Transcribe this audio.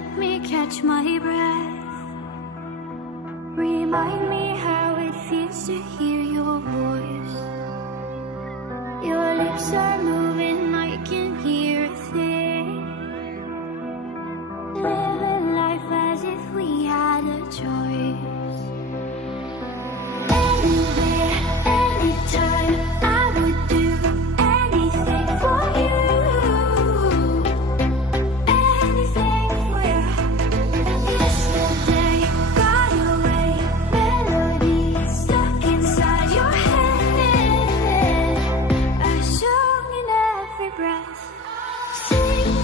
let me catch my breath. Remind me how it feels to hear your voice. Your lips are moving, I can hear a thing. Living life as if we had a choice. Anywhere, anytime, I would do anything for you. Anything for you. Yesterday got away, melody stuck inside your head. A song in every breath. Sing